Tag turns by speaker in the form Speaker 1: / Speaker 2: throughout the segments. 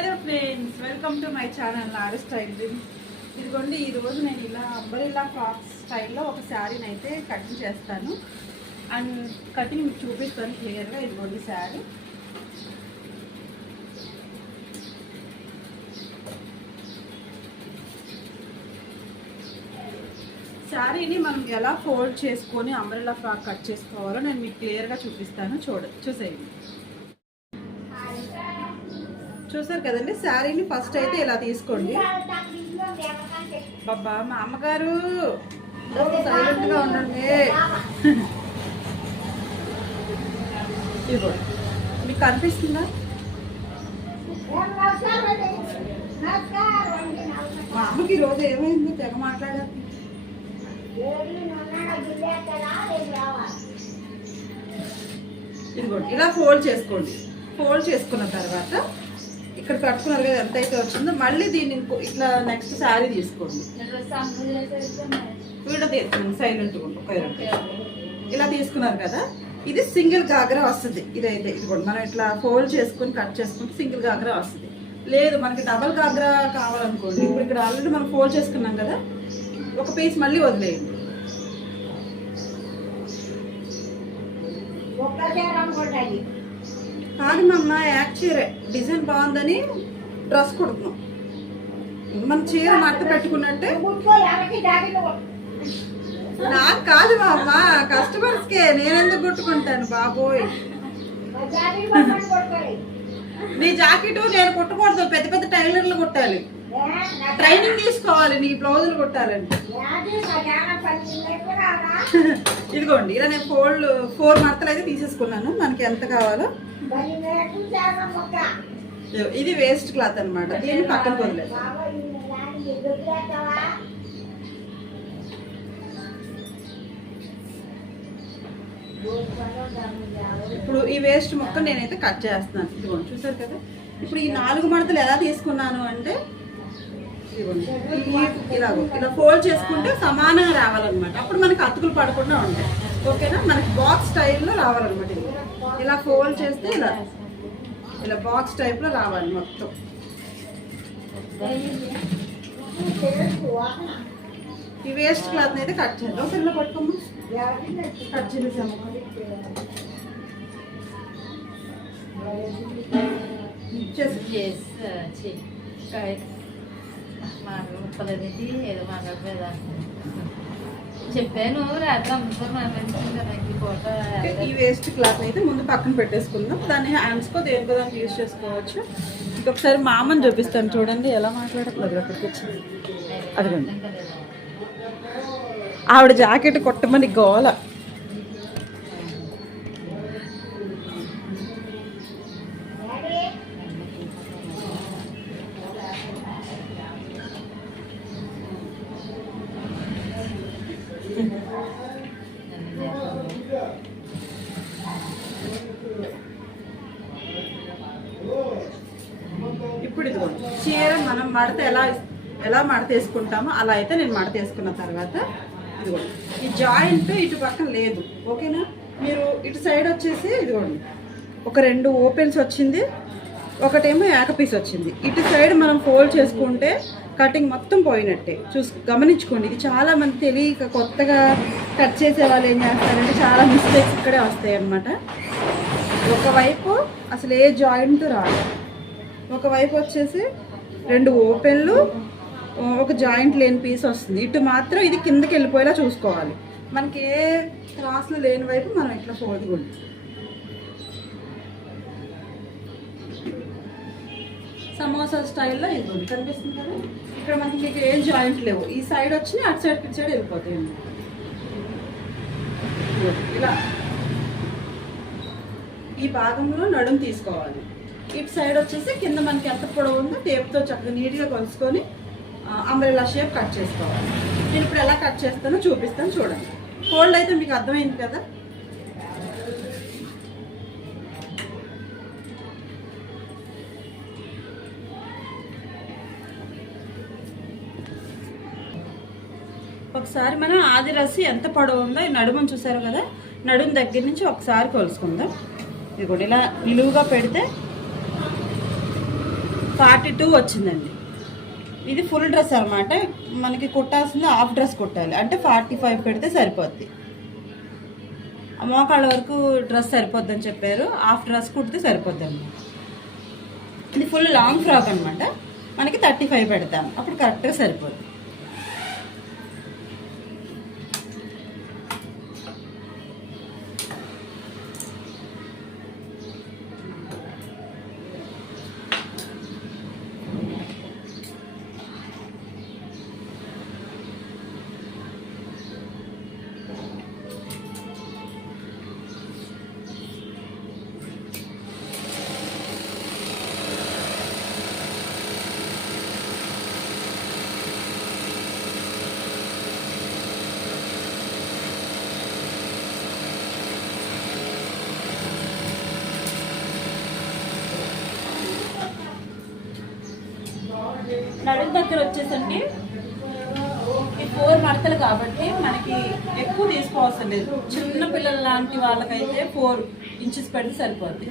Speaker 1: Hello friends welcome to my channel R style ఇదిగోండి ఈరోజు రోజు నేను ఇలా అంబరిలా ఫ్రాక్ స్టైల్లో ఒక శారీని అయితే కటింగ్ చేస్తాను. అండ్ కటింగ్ మీకు చూపిస్తాను క్లియర్గా ఇదిగోండి శారీ శారీని మనం ఎలా ఫోల్డ్ చేసుకొని అంబరిలా ఫ్రాక్ కట్ చేసుకోవాలో నేను మీకు క్లియర్గా చూపిస్తాను. చూడ చూసేయండి. చూసారు కదండి? శారీని ఫస్ట్ అయితే ఇలా తీసుకోండి. బాబా మా అమ్మగారు సైలెంట్గా ఉండండి. ఇదిగో మీకు కనిపిస్తుందా? మా అమ్మకి ఈరోజు ఏమైంది తెగ మాట్లాడాలి. ఇదిగోండి ఇలా ఫోల్డ్ చేసుకోండి. ఫోల్డ్ చేసుకున్న తర్వాత ఇక్కడ కట్టుకున్నారు కదా ఎంత అయితే వచ్చిందో మళ్ళీ దీన్ని ఇట్లా నెక్స్ట్ శారీ తీసుకోండి. వీడ తీసుకోండి సైలెంట్గా ఒక ఇలా తీసుకున్నారు కదా ఇది సింగిల్ గాగ్రా వస్తుంది. ఇదైతే ఇదిగోండి మనం ఇట్లా ఫోల్డ్ చేసుకుని కట్ చేసుకుంటే సింగిల్ గాగ్రా వస్తుంది. లేదు మనకి డబల్ గాగ్రా కావాలనుకోండి. ఇప్పుడు ఇక్కడ ఆల్రెడీ మనం ఫోల్డ్ చేసుకున్నాం కదా ఒక పీస్ మళ్ళీ వదిలేయండి. కాదు మమ్మ యాక్ డిజైన్ బాగుందని డ్రెస్ కుడుతున్నాం. మన చీర మట్ట పెట్టుకున్నట్టే. నాకు కాదు మా కస్టమర్స్కే నేనెందుకు కుట్టుకుంటాను బాబోయ్. నీ జాకెట్ నేను కుట్టకూడదు పెద్ద పెద్ద టైలర్లు కుట్టాలి. ట్రైనింగ్ తీసుకోవాలి నీ బ్లౌజులు కుట్టాలంటే ఇదిగోండి ఇలా నేను ఫోల్డ్ ఫోర్ మడతలు అయితే తీసేసుకున్నాను. మనకి ఎంత కావాలో ఇది వేస్ట్ క్లాత్ అన్నమాట. దీన్ని పక్కన వదిలేదు ఇప్పుడు ఈ వేస్ట్ మొక్క నేనైతే కట్ చేస్తున్నాను. ఇదిగోండి చూసారు కదా? ఇప్పుడు ఈ నాలుగు మడతలు ఎలా తీసుకున్నాను అంటే ఇదిగోండి ఇలాగో ఇలా ఫోల్డ్ చేసుకుంటే సమానంగా రావాలన్నమాట. అప్పుడు మనకి అతుకులు పడకుండా ఉంటాయి. ఓకేనా? మనకి బాక్స్ స్టైల్లో రావాలన్నమాట ఇలా ఫోల్డ్ చేస్తే ఇలా ఇలా బాక్స్ టైప్లో రావాలి మొత్తం. ఈ వేస్ట్ క్లాత్ అయితే కట్ చేద్దాం. పిల్ల పట్టుకోమ్మా. కట్ చేసాము చేసి
Speaker 2: ముప్పలేదేంటి ఏదో మాట్లాడలేదా చెప్పాను రాత్రి అమ్మతో మాట్లాడించాను కదా ఈ పూట
Speaker 1: ఈ వేస్ట్ క్లాత్ అయితే ముందు పక్కన పెట్టేసుకుందాం. దాన్ని హ్యాండ్స్కో దేనికో దానికి యూజ్ చేసుకోవచ్చు. ఇంకొకసారి మా అమ్మని చూపిస్తాను చూడండి ఎలా మాట్లాడట్లేదు అక్కడికి వచ్చి. అదిగోండి. ఆవిడ జాకెట్ కొట్టమని గోల ఇప్పుడు ఇదిగోండి చీర మనం మడత ఎలా ఎలా ఉంటాము అలా అయితే నేను మడత వేసుకున్న తర్వాత ఇదిగోండి. ఈ జాయింట్ ఇటు పక్కన లేదు ఓకేనా? మీరు ఇటు సైడ్ వచ్చేసి ఇదిగోండి. ఒక రెండు ఓపెన్స్ వచ్చింది ఒకటేమో ఏక పీస్ వచ్చింది. ఇటు సైడ్ మనం ఫోల్డ్ చేసుకుంటే కటింగ్ మొత్తం పోయినట్టే. చూసు గమనించుకోండి ఇది చాలా మంది తెలియక కొత్తగా కట్ చేసే వాళ్ళు ఏం చేస్తారంటే చాలా మిస్టేక్స్ ఇక్కడే వస్తాయి అన్నమాట ఒకవైపు అసలు ఏ జాయింట్ రాదు. ఒకవైపు వచ్చేసి రెండు ఓపెన్లు ఒక జాయింట్ లేని పీస్ వస్తుంది. ఇటు మాత్రం ఇది కిందకి వెళ్ళిపోయేలా చూసుకోవాలి. మనకి ఏ క్రాస్లు లేని వైపు మనం ఇట్లా ఫోల్డ్ సమోసా స్టైల్లో ఇది కనిపిస్తుంది కదా? ఇక్కడ మనకి మీకు ఏం జాయింట్ లేవు. ఈ సైడ్ వచ్చి అటు సైడ్ ఇటు సైడ్ వెళ్ళిపోతాయి ఇలా. ఈ భాగంలో నడుము తీసుకోవాలి. ఇటు సైడ్ వచ్చేసి కింద మనకి ఎంత పొడవు ఉందో టేప్తో చక్కగా నీట్గా కొలుసుకొని అంబ్రెల్లా షేప్ కట్ చేసుకోవాలి. నేను ఇప్పుడు ఎలా కట్ చేస్తానో చూపిస్తాను చూడండి. ఫోల్డ్ అయితే మీకు అర్థమైంది కదా? ఒకసారి మనం ఆది రసి ఎంత పొడవు ఉందో ఈ నడుమును చూసారు కదా? నడుము దగ్గర నుంచి ఒకసారి కొలుసుకుందాం. ఇది కూడా ఇలా నిలువుగా పెడితే ఫార్టీ టూ వచ్చిందండి. ఇది ఫుల్ డ్రెస్ అనమాట మనకి కుట్టాల్సింది హాఫ్ డ్రెస్ కుట్టాలి. అంటే ఫార్టీ ఫైవ్ పెడితే సరిపోద్ది. మోకాళ్ళ వరకు డ్రెస్ సరిపోద్ది అని చెప్పారు. హాఫ్ డ్రెస్ కుడితే సరిపోద్ది అనమాట ఇది ఫుల్ లాంగ్ ఫ్రాక్ అనమాట మనకి థర్టీ ఫైవ్ పెడతాం. అప్పుడు కరెక్ట్గా సరిపోద్ది. నడుము దగ్గర వచ్చేసరికి ఈ ఫోర్ మడతలు కాబట్టి మనకి ఎక్కువ తీసుకోవాల్సిన లేదు. చిన్న పిల్లల లాంటి వాళ్ళకైతే ఫోర్ ఇంచెస్ పెడితే సరిపోద్ది.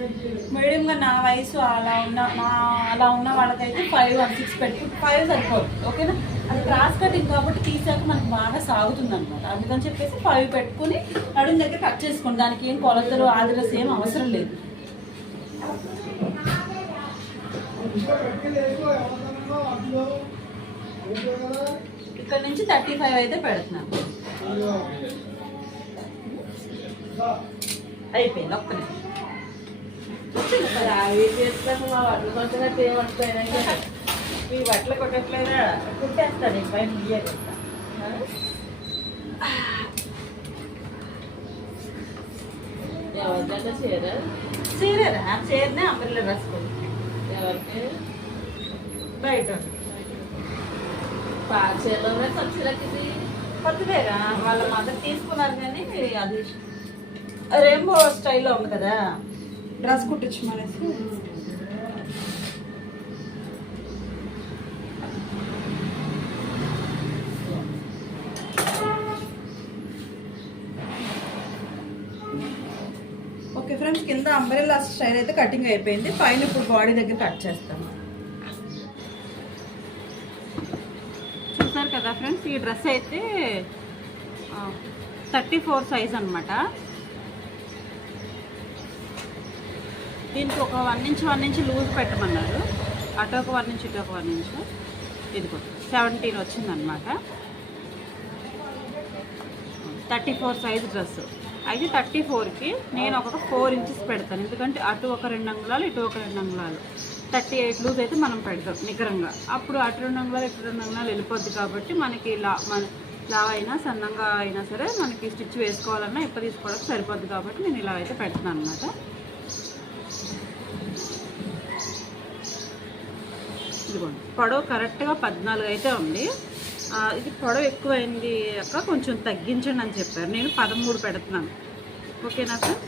Speaker 1: మీడియంగా నా వయసు అలా ఉన్న మా అలా ఉన్న వాళ్ళకైతే ఫైవ్ వన్ సిక్స్ పెట్టి ఫైవ్ సరిపోద్ది. ఓకేనా? అది క్రాస్ కటింగ్ కాబట్టి తీసాక మనకు బాగా సాగుతుంది అనమాట అందుకని చెప్పేసి ఫైవ్ పెట్టుకుని నడుము దగ్గర కట్ చేసుకోండి దానికి ఏం కొలతలు ఆదిరస్ ఏం అవసరం లేదు. ఇక్కడ నుంచి థర్టీ ఫైవ్ అయితే పెడుతున్నాను అయిపోయింది ఒక్క నిమిషం.
Speaker 2: అవి చేస్తాను మా వాళ్ళు కొంచెం ఏమంటాయి
Speaker 1: మీ బట్టలు కొట్టట్లేదా?
Speaker 2: కుట్టేస్తాను ఈ పైన ఇయ్య కొట్టా ఎవరిదంటే చీర?
Speaker 1: చీరరా చీరనే అంబరిలో రాసుకోండి
Speaker 2: ఎవరికి? పాత చీరలోనే ఖర్చులకి ఇది
Speaker 1: కొత్తదేరా వాళ్ళ మదర్ తీసుకున్నారు కానీ అది రెయిన్బో స్టైల్లో ఉంది కదా. డ్రెస్ కుట్టించు మనసి ఓకే ఫ్రెండ్స్ కింద అంబ్రెల్లా స్టైల్ అయితే కటింగ్ అయిపోయింది. పైన ఇప్పుడు బాడీ దగ్గర కట్ చేస్తాము చూసారు కదా ఫ్రెండ్స్? ఈ డ్రెస్ అయితే థర్టీ ఫోర్ సైజ్ అనమాట దీనికి ఒక one inch one inch loose పెట్టమన్నారు. అటు ఒక వన్ ఇంచ్ ఇటు ఒక వన్ ఇంచ్. ఇదిగో సెవెంటీన్ వచ్చిందనమాట థర్టీ ఫోర్ సైజ్ డ్రెస్. అయితే థర్టీ ఫోర్కి నేను ఒక ఫోర్ ఇంచెస్ పెడతాను. ఎందుకంటే అటు ఒక రెండు అంగుళాలు ఇటు ఒక రెండు అంగుళాలు. థర్టీ ఎయిట్ లూజ్ అయితే మనం పెడతాం నికరంగా. అప్పుడు అటు రెండు అంగుళాలు ఇటు రెండు అంగుళాలు వెళ్ళిపోద్ది కాబట్టి మనకి లా మన లావ్ అయినా సన్నంగా అయినా సరే మనకి స్టిచ్ వేసుకోవాలన్నా ఎప్పుడు తీసుకోవడానికి సరిపోద్ది కాబట్టి నేను ఇలా అయితే పెడుతున్నాను అనమాట ఇదిగోండి. పొడవు కరెక్ట్గా పద్నాలుగు అయితే ఉంది. ఇది పొడవు ఎక్కువైంది అక్క కొంచెం తగ్గించండి అని చెప్పారు. నేను పదమూడు పెడుతున్నాను. ఓకేనా సార్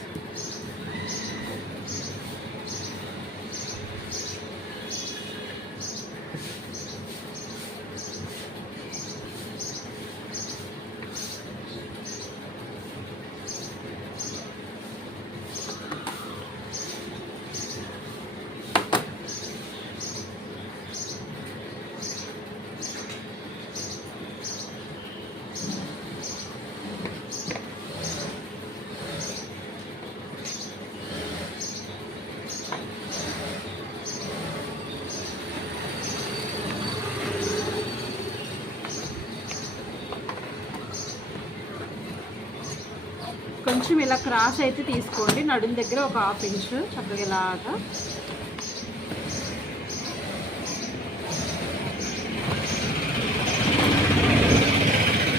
Speaker 1: కొంచెం ఇలా క్రాస్ అయితే తీసుకోండి. నడుము దగ్గర ఒక హాఫ్ ఇంచ్ చక్కగా ఇలాగా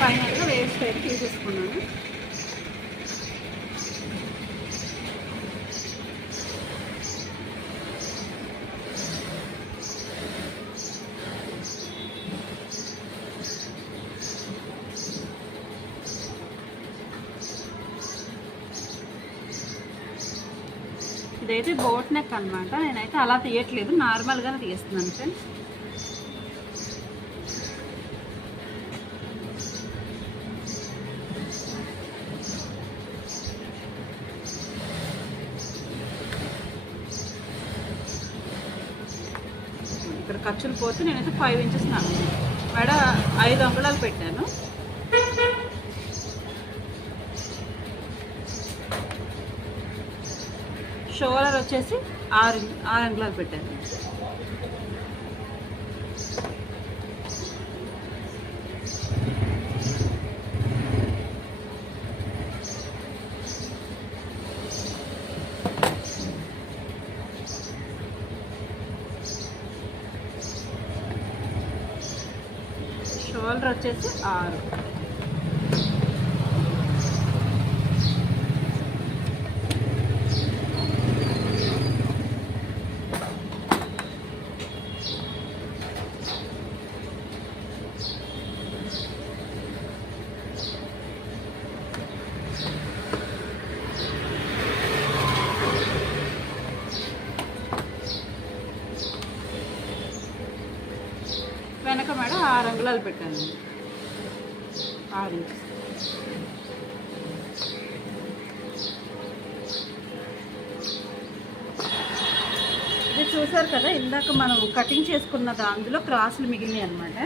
Speaker 1: ఫైనల్గా వేస్ట్ అయితే తీసేసుకున్నాను ఇదైతే బోట్ నెక్ అనమాట నేనైతే అలా తీయట్లేదు. నార్మల్గానే తీస్తున్నాను ఫ్రెండ్స్. ఇక్కడ ఖర్చులు పోతే నేనైతే ఫైవ్ ఇంచెస్ నాకు మెడ ఐదు అంగుళాలు పెట్టాను. షోలర్ వచ్చేసి ఆరు ఆరు అంగుళాలు పెట్టాను షోల్డర్ వచ్చేసి ఆరు వెనక మేడ ఆరు అంగుళాలు పెట్టాను. ఆరు. ఇది చూసారు కదా ఇందాక మనం కటింగ్ చేసుకున్న అందులో క్రాసులు మిగిలినాయి అనమాట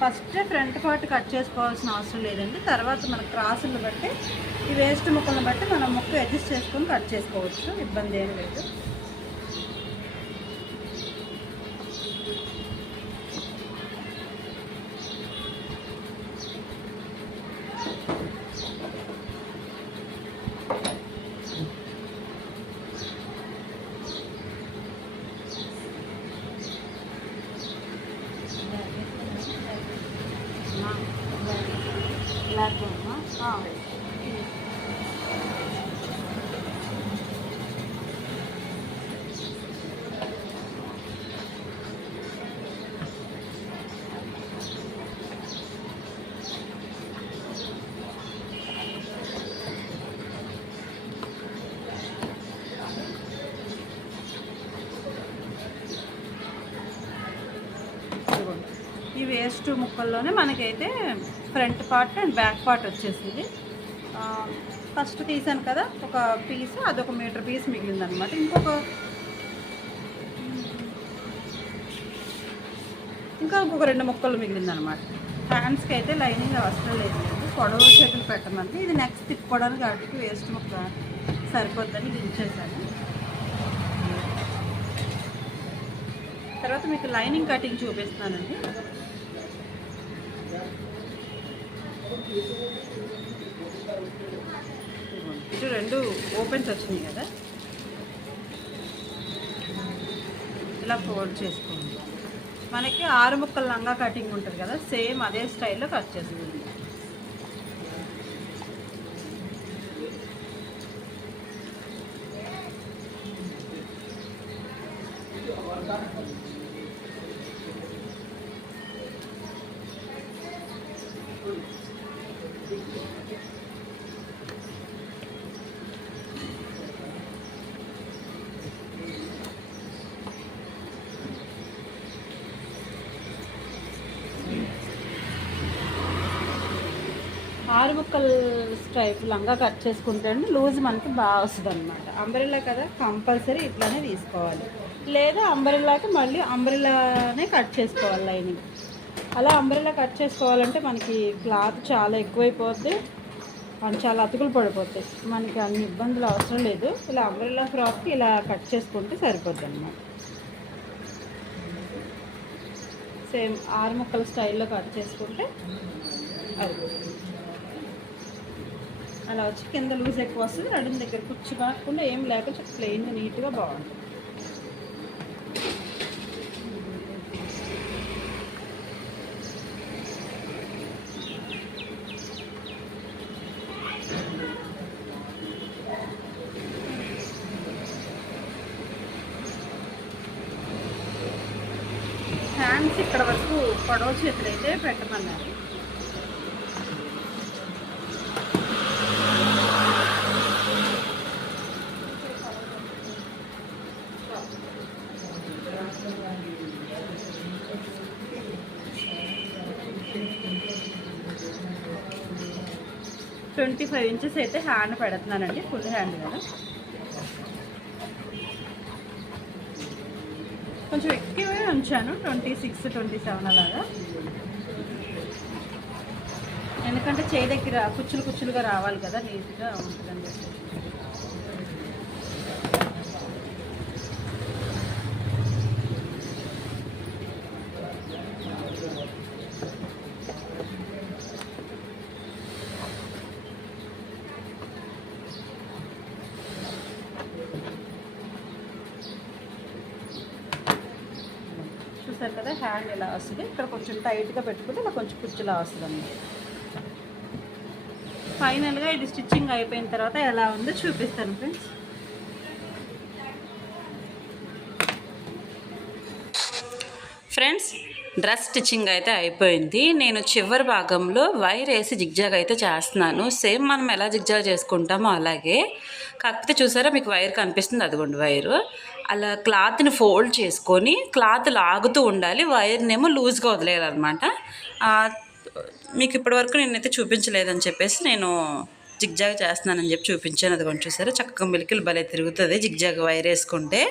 Speaker 1: ఫస్ట్ ఫ్రంట్ పార్ట్ కట్ చేసుకోవాల్సిన అవసరం లేదండి. తర్వాత మన క్రాసులను బట్టి ఈ వేస్ట్ ముక్కలను బట్టి మనం ముక్క అడ్జస్ట్ చేసుకొని కట్ చేసుకోవచ్చు. ఇబ్బంది ఏం లేదు బ్లాక్ ఇదిగోండి. ఈ వేస్ట్ ముక్కల్లోనే మనకైతే front part and back part వచ్చేసింది. ఫస్ట్ తీసాను కదా ఒక పీస్ అదొక మీటర్ పీస్ మిగిలిందనమాట ఇంకొక ఇంకా ఇంకొక రెండు ముక్కలు మిగిలిందనమాట హ్యాండ్స్కి అయితే లైనింగ్ అవసరం లేదు లేదు పొడవు చేతులు పెట్టమంటే ఇది నెక్స్ట్ తిప్పుకోవడానికి వాటికి వేస్ట్ ముక్క సరిపోద్దని దించేసాను తర్వాత మీకు లైనింగ్ కటింగ్ చూపిస్తున్నానండి. ఇటు రెండు ఓపెన్స్ వచ్చినాయి కదా. ఇలా ఫోల్డ్ చేసుకోండి. మనకి ఆరు ముక్కల లంగా కటింగ్ ఉంటుంది కదా సేమ్ అదే స్టైల్లో కట్ చేస్తుంది ఆరు ముక్కలు స్ట్రైప్ లంగా కట్ చేసుకుంటే అండి లూజ్ మనకి బాగా వస్తుంది అనమాట అంబ్రెల్లా కదా కంపల్సరీ ఇట్లానే తీసుకోవాలి. లేదా అంబ్రెల్లాకి మళ్ళీ అంబ్రెల్లానే కట్ చేసుకోవాలి లైనింగ్ అలా అంబ్రెల్లా కట్ చేసుకోవాలంటే మనకి క్లాత్ చాలా ఎక్కువైపోద్ది. మనకి చాలా అతుకులు పడిపోతాయి. మనకి అన్ని ఇబ్బందులు అవసరం లేదు. ఇలా అంబ్రెల్లా ఫ్రాక్కి ఇలా కట్ చేసుకుంటే సరిపోద్ది అనమాట సేమ్ ఆరు ముక్కల స్టైల్లో కట్ చేసుకుంటే అది అలా వచ్చి కింద లూజ్ ఎక్కువ వస్తుంది నడుం దగ్గర కుర్చీ కాకుండా ఏం లేకుండా ప్లెయిన్గా నీట్గా బాగుంటుంది హ్యాండ్స్ ఇక్కడ వరకు పొడవ చేతులు అయితే పెట్టమన్నారు ట్వంటీ ఫైవ్ ఇంచెస్ అయితే హ్యాండ్ పెడుతున్నానండి ఫుల్ హ్యాండ్ కదా. కొంచెం ఎక్కువే ఉంచాను ట్వంటీ సిక్స్ ట్వంటీ సెవెన్ అలాగా. ఎందుకంటే చేయి దగ్గర కుచ్చులు కుచ్చులుగా రావాలి కదా నీట్గా ఉంటుందని చెప్పేసి చూసారు కదా వస్తుంది ఇక్కడ కొంచెం టైట్గా పెట్టుకుంటే ఇలా కొంచెం కుచ్చులా వస్తుంది ఫైనల్గా ఇది స్టిచ్చింగ్ అయిపోయిన తర్వాత ఎలా ఉందో చూపిస్తాను ఫ్రెండ్స్. ఫ్రెండ్స్ డ్రెస్ స్టిచ్చింగ్ అయితే అయిపోయింది. నేను చివరి భాగంలో వైర్ వేసి జిగ్జాగ్ అయితే చేస్తున్నాను. సేమ్ మనం ఎలా జిగ్జాగ్ చేసుకుంటామో అలాగే. కాకపోతే చూసారా మీకు వైర్ కనిపిస్తుంది. అదిగోండి వైరు. అలా క్లాత్ని ఫోల్డ్ చేసుకొని క్లాత్ లాగుతూ ఉండాలి. వైర్నేమో లూజ్గా వదిలేయాలన్నమాట. మీకు ఇప్పటివరకు నేనైతే చూపించలేదని చెప్పేసి నేను జిగ్జాగ్ చేస్తున్నానని చెప్పి చూపించాను. అది కొంచెం చూసారా చక్కగా మిలికిలు భలే తిరుగుతుంది జిగ్జాగ్ వైర్ వేసుకుంటే.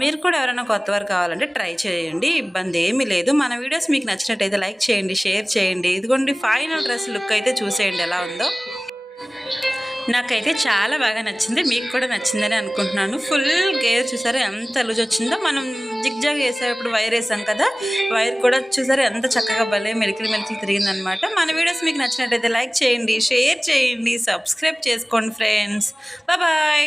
Speaker 1: మీరు కూడా ఎవరైనా కొత్త వారు కావాలంటే ట్రై చేయండి. ఇబ్బంది ఏమీ లేదు. మన వీడియోస్ మీకు నచ్చినట్టయితే లైక్ చేయండి షేర్ చేయండి. ఇదిగోండి ఫైనల్ డ్రెస్ లుక్ అయితే చూసేయండి ఎలా ఉందో. నాకైతే చాలా బాగా నచ్చింది. మీకు కూడా నచ్చిందని అనుకుంటున్నాను. ఫుల్ గేర్ చూసారా ఎంత లూజ్ వచ్చిందో. మనం జిగ్జాగ్ వేసేటప్పుడు వైర్ వేసాం కదా. వైర్ కూడా చూసారా ఎంత చక్కగా భలే మెలికలు మెలికలు తిరిగిందనమాట మన వీడియోస్ మీకు నచ్చినట్టయితే లైక్ చేయండి షేర్ చేయండి సబ్స్క్రైబ్ చేసుకోండి ఫ్రెండ్స్. బాయ్